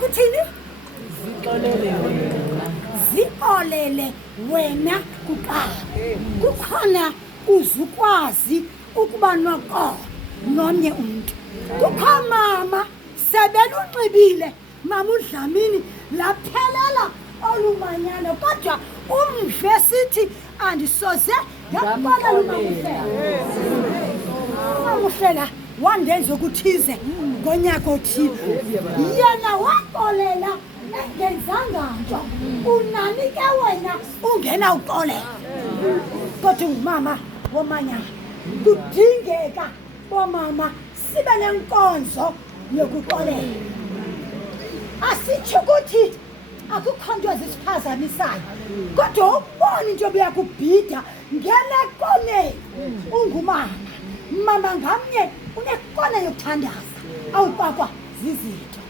kuthini? Zixolele wena kuqala. Kukhona uzukwazi ukuba noxolo nomnye umuntu. Kukho mama sebelunxibile mama uDlamini laphelela olumanyano kodwa umve sithi andisoze ngaqala uMaMufela wandenza ukuthize ngonyaka othile. Yena waxolela engenzanga nto. Unani ke wena ungena uxolela? Kodwa ngumama womanyano. Kudingeka bomama sibe nenkonzo yokuxolela. Asitsho ukuthi akukho nto ezisiphazamisayo kodwa ubone into yakubhida ngelekoneni. Ungumama, mama ngamnye unekona yokuthandaza awupakwa zizinto.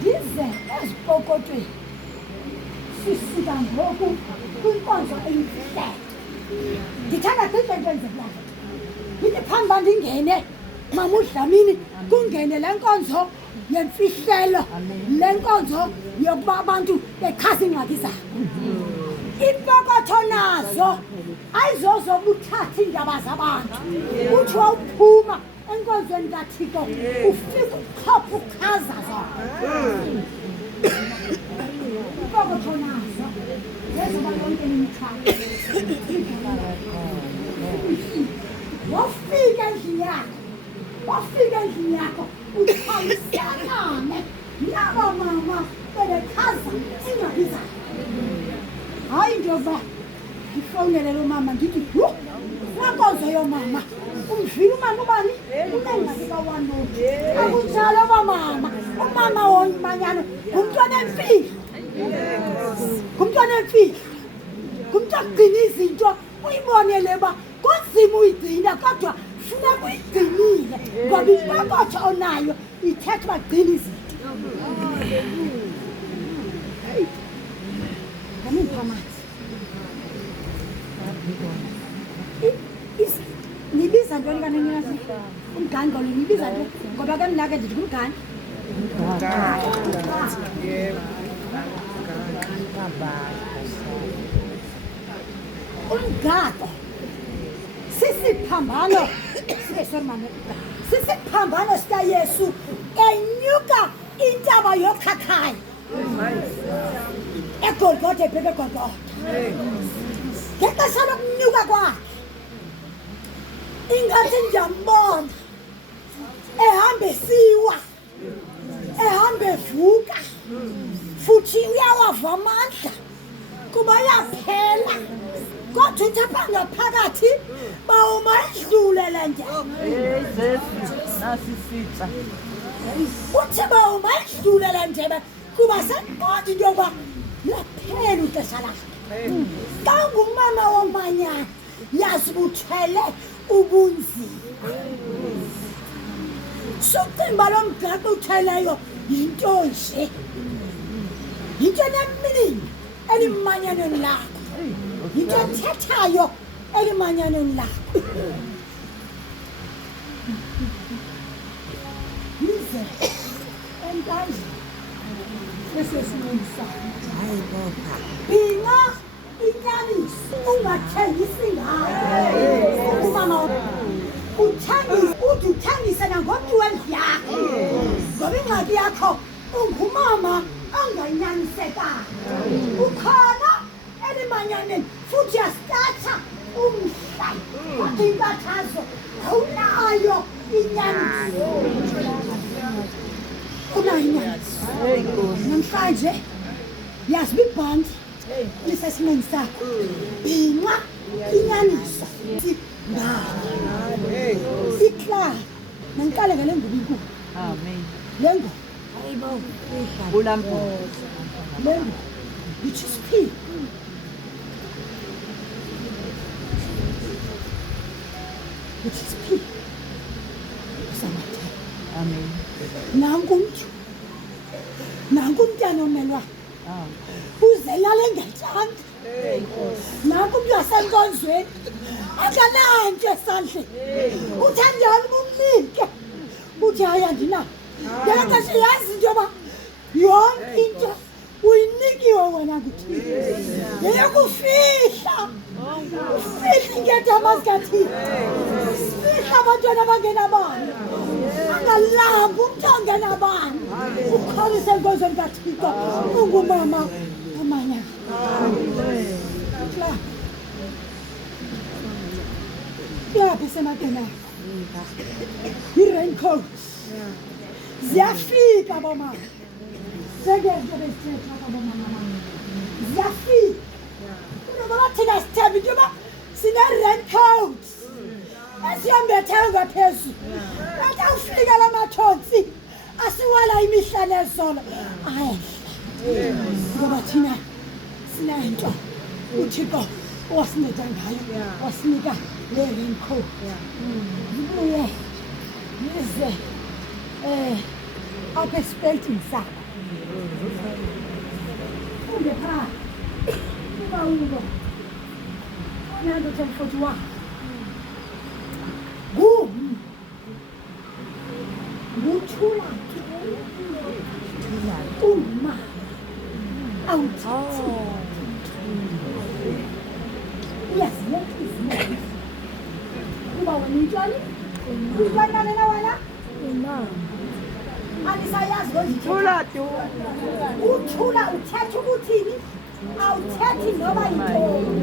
Ndize ezipokotweni sisika ngoku kwinkonzo eyimfihlelo. Ndithanda kwizinto enzekulayo. Ndithi phambi uba ndingene mama uDlamini kungene le nkonzo yemfihlelo, le nkonzo yokuba abantu bechaza iingxaki zabo. Ipokotho nazo ayizozoba uthatha iindaba zabantu uthi wawuphuma enkonzweni kaThixo ufike ukhaphe uchaza zona. Ipokotho nazo zezoba yonke imithwalo. Wafika endlini yakho ukhalisekane laba mama bebechaza iingxaki zabo. Hayi into yokuba ndifowunele lo mama ndithi laa nkonzo yoomama umvile umama ubani unengxaki kawanoti. Akunjalo bomama. Umama womanyano ngumntu onemfihlo, ngumntu onemfihlo, ngumntu ogcina izinto uyibonele uba kunzima uyigcina kodwa funeka uyigcinile ngoba ipokotho onayo ithetha uba gcina izinto. Ngamipha amanzi. Nibiza ntoni kanenyazi? Umgani ngolo nibiza ntoni? Ngoba ke mna ke ndithi ngumgani. Umgaqo sisiphambano sisiphambano sikaYesu enyuka intaba yokhakhayo eGolgotha, ebheke eGolgotha. Ngexesha lokunyuka kwakhe ingathi ndiyambona ehamba esiwa, ehamba evuka, futhi uyawava amandla kuba yaphela. Kodwa uthi apha ngaphakathi bawuma idlule le ndlela. Uthi bawuma idlule le ndlela kuba seqonda into yokuba laphela ixesha lakhe. Xa ngumama womanyano yazi uthwele ubunzima. Sucimba lo mgaqo uthweleyo yinto nje, yinto enemini elimanyaneni lakho, yinto ethethayo elimanyaneni lakho. Yize entandleni esesimeni sakho bhinqa inyaniso, ungathengisi ngayo. Umama uthi uthengise nangomntu wendlu yakho ngoba ingxaki yakho ungumama onganyanisekanga. Ukhona elimanyaneni futhi uyasitatha umhla kodwa inkathazo awunayo inyaniso. Unayo inyaniso. Namhlanje yazi ibhandi lisesimeni sakho bhinqa inyaniso ikla nangiqale ngale ngubo inkulu. Amen. Le ngubo ayibo ulampo le ngubo which is P. Which is P. Amen. Nangu umntana omelwayo uzelale ngetshanta. Nangu umntu wasenkonzweni akananto esandleni. Uthandana umnike uthi hayi andinayo. Ngexesha yazi into yoba yonke into uyinikiwe wena nguThixo. Eyokufihla ufihla ingedama zikaThixo, fihla abantwana abangenabani, angalambi umntu angenabani, ukholise enkonzweni kaThixo. Ungumama amanya lapha esemakenani i-raincoat ziyafika bomama, sekento bezithetha kabomama ziyafika. Ngoba thina sithemba into yoba sine-raincoat esiyombetheyo ngaphezulu, kanti awufika la mathonsi asiwala imihla nezolo ayehla, ngoba thina sinento uThixo owasinceda ngayo, wasinika le-raincoat. Zibuye yize apha esipeltini sakho funde phaa uba 141 nguthula uma awuthethi uyaziletha izimali kuba wena intshwali nanena wena anisayazi Thula tu. uthula uthetha ukuthini, awuthethi noba yintoni.